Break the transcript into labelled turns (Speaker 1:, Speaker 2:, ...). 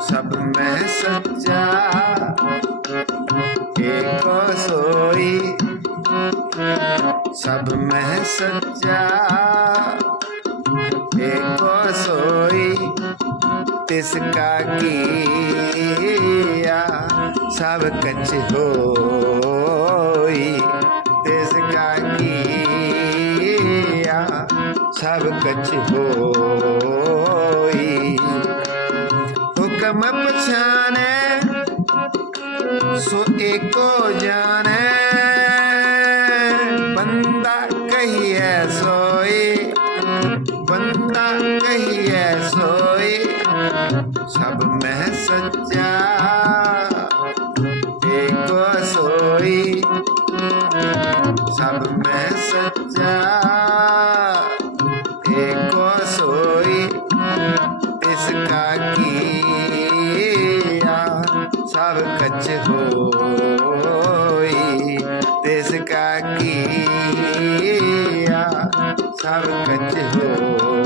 Speaker 1: सब में सच्चा। एक सोई सब में सच्चा। एक सोई तिसका किया सब कछ होई। तिसका किया सब कछ होई। हुक्म पछाने, सो एको जाने। बंदा कहिए सोई बंदा कहिए सोई सब में सच्चा, एको सोई सब में सच्चा, एको सोई इसका किया कछ होई तिसका किया सब कछ होई।